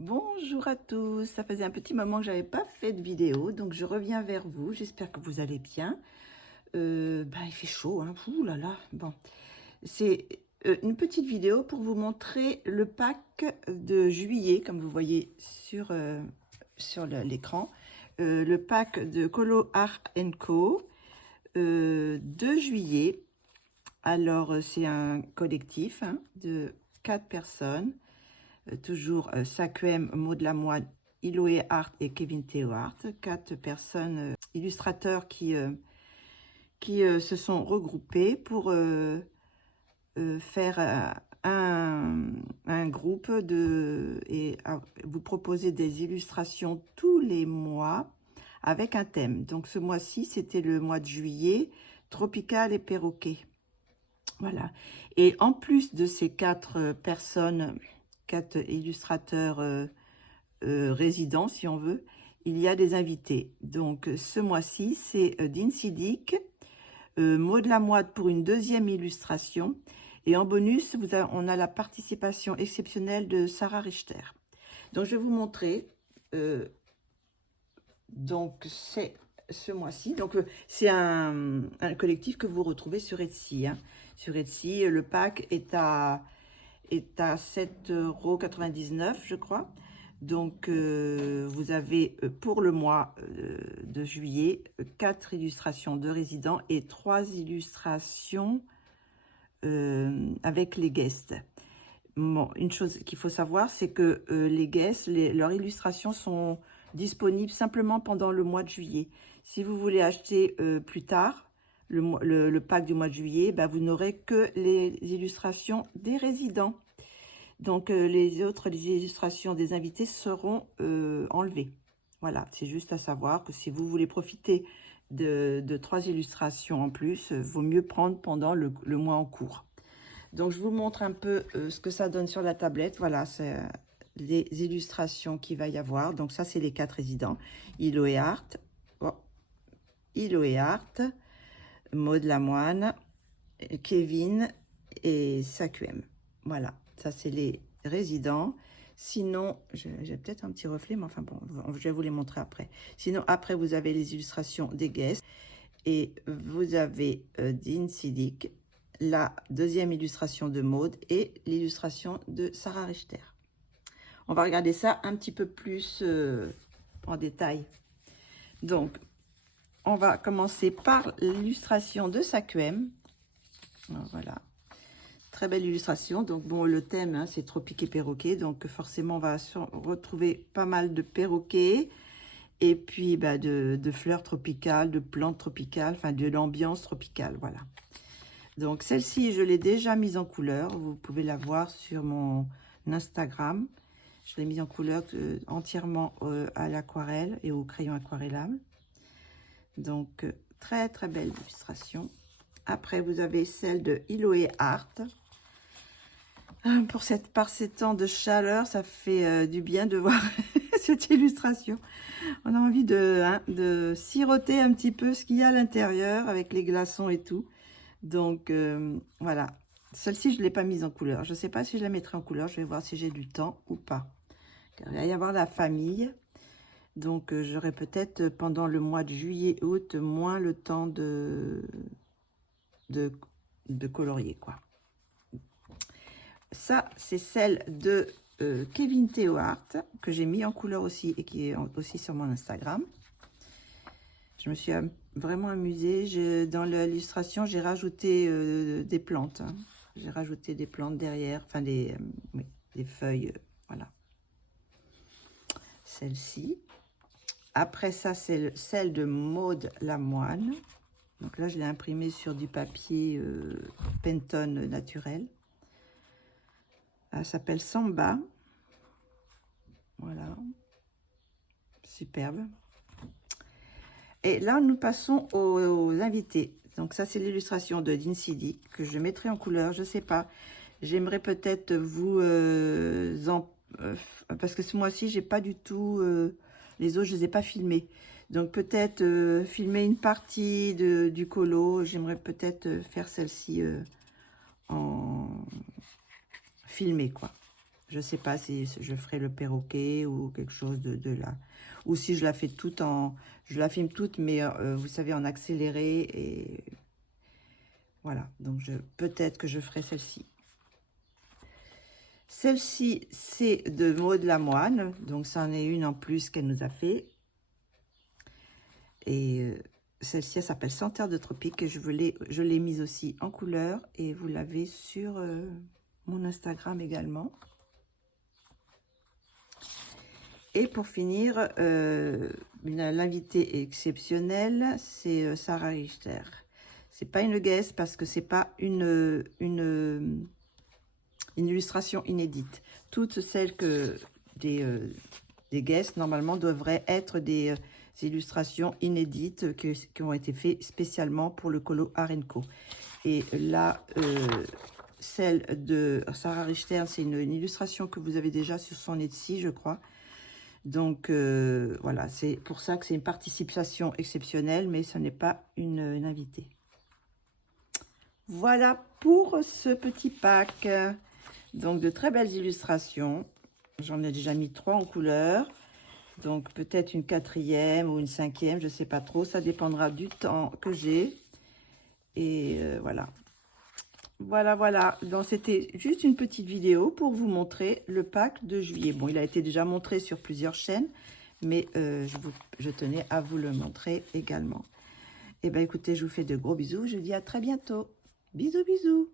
Bonjour à tous, ça faisait un petit moment que j'avais pas fait de vidéo, donc je reviens vers vous, j'espère que vous allez bien. Il fait chaud, hein. Ouh là là, bon. C'est une petite vidéo pour vous montrer le pack de juillet, comme vous voyez sur l'écran. Le pack de Colo Art Co de juillet. Alors, c'est un collectif de 4 personnes. Toujours Sakuem, Maud Lamoine, Iloé Art et Kevin Theo Art, 4 personnes illustrateurs qui se sont regroupés pour faire un groupe et vous proposer des illustrations tous les mois avec un thème. Donc ce mois-ci, c'était le mois de juillet, tropical et perroquet. Voilà. Et en plus de ces 4 personnes, 4 illustrateurs résidents, si on veut, il y a des invités. Donc, ce mois-ci, c'est Dean Sidic, Maud Lamoine pour une deuxième illustration. Et en bonus, on a la participation exceptionnelle de Sarah Richter. Donc, je vais vous montrer. Donc, c'est ce mois-ci. Donc, c'est un collectif que vous retrouvez sur Etsy. Sur Etsy, le pack est à 7,99 €, je crois. Donc, vous avez pour le mois de juillet 4 illustrations de résidents et 3 illustrations avec les guests. Bon, une chose qu'il faut savoir, c'est que les guests, leurs illustrations sont disponibles simplement pendant le mois de juillet. Si vous voulez acheter plus tard, le pack du mois de juillet, vous n'aurez que les illustrations des résidents. Donc, les illustrations des invités seront enlevées. Voilà, c'est juste à savoir que si vous voulez profiter de 3 illustrations en plus, vaut mieux prendre pendant le mois en cours. Donc, je vous montre un peu ce que ça donne sur la tablette. Voilà, c'est les illustrations qu'il va y avoir. Donc, ça, c'est les 4 résidents. Iloé Art, Maud Lamoine, Kevin et Sakuem. Voilà, ça, c'est les résidents. Sinon, j'ai peut-être un petit reflet, mais enfin bon, je vais vous les montrer après. Sinon, après, vous avez les illustrations des guests. Et vous avez Dean Sidic, la deuxième illustration de Maud et l'illustration de Sarah Richter. On va regarder ça un petit peu plus en détail. Donc, on va commencer par l'illustration de Sakuem. Voilà, très belle illustration. Donc, bon, le thème, c'est tropique et perroquet. Donc, forcément, on va retrouver pas mal de perroquets. Et puis, de fleurs tropicales, de plantes tropicales, enfin, de l'ambiance tropicale, voilà. Donc, celle-ci, je l'ai déjà mise en couleur. Vous pouvez la voir sur mon Instagram. Je l'ai mise en couleur entièrement à l'aquarelle et au crayon aquarellable. Donc, très, très belle illustration. Après, vous avez celle de Iloé Art. Par ces temps de chaleur, ça fait du bien de voir cette illustration. On a envie de siroter un petit peu ce qu'il y a à l'intérieur avec les glaçons et tout. Donc, voilà. Celle-ci, je ne l'ai pas mise en couleur. Je ne sais pas si je la mettrai en couleur. Je vais voir si j'ai du temps ou pas. Car il va y avoir la famille. Donc, j'aurai peut-être pendant le mois de juillet-août moins le temps de colorier, quoi. Ça, c'est celle de Kevin Theo Art, que j'ai mis en couleur aussi et qui est aussi sur mon Instagram. Je me suis vraiment amusée. Dans l'illustration, j'ai rajouté des plantes. J'ai rajouté des plantes derrière, enfin des feuilles, voilà. Celle-ci. Après ça, c'est celle de Maud Lamoine. Donc là, je l'ai imprimée sur du papier Pantone naturel. Elle s'appelle Samba. Voilà. Superbe. Et là, nous passons aux invités. Donc ça, c'est l'illustration de Dean Sidic que je mettrai en couleur. Je ne sais pas. J'aimerais peut-être vous parce que ce mois-ci, j'ai pas du tout les autres, je les ai pas filmés. Donc peut-être filmer une partie du colo. J'aimerais peut-être faire celle-ci en filmé, quoi. Je sais pas si je ferai le perroquet ou quelque chose de là. Ou si je la fais toute en... Je la filme toute, mais vous savez, en accéléré. Et voilà, donc peut-être que je ferai celle-ci. Celle-ci, c'est de Maud Lamoine. Donc, ça en est une en plus qu'elle nous a fait. Et celle-ci, elle s'appelle Senteur de tropique. Et je l'ai mise aussi en couleur. Et vous l'avez sur mon Instagram également. Et pour finir, l'invitée exceptionnelle, c'est Sarah Richter. C'est pas une guest parce que c'est pas une illustration inédite. Toutes celles que des guests, normalement, devraient être des illustrations inédites qui ont été faites spécialement pour le colo Arenco. Et là, celle de Sarah Richter, c'est une illustration que vous avez déjà sur son Etsy, je crois. Donc, voilà, c'est pour ça que c'est une participation exceptionnelle, mais ce n'est pas une invitée. Voilà pour ce petit pack. Donc, de très belles illustrations. J'en ai déjà mis 3 en couleur. Donc, peut-être une 4e ou une 5e, je ne sais pas trop. Ça dépendra du temps que j'ai. Et voilà. Voilà. Donc, c'était juste une petite vidéo pour vous montrer le pack de juillet. Bon, il a été déjà montré sur plusieurs chaînes, mais je tenais à vous le montrer également. Et bien, écoutez, je vous fais de gros bisous. Je vous dis à très bientôt. Bisous, bisous.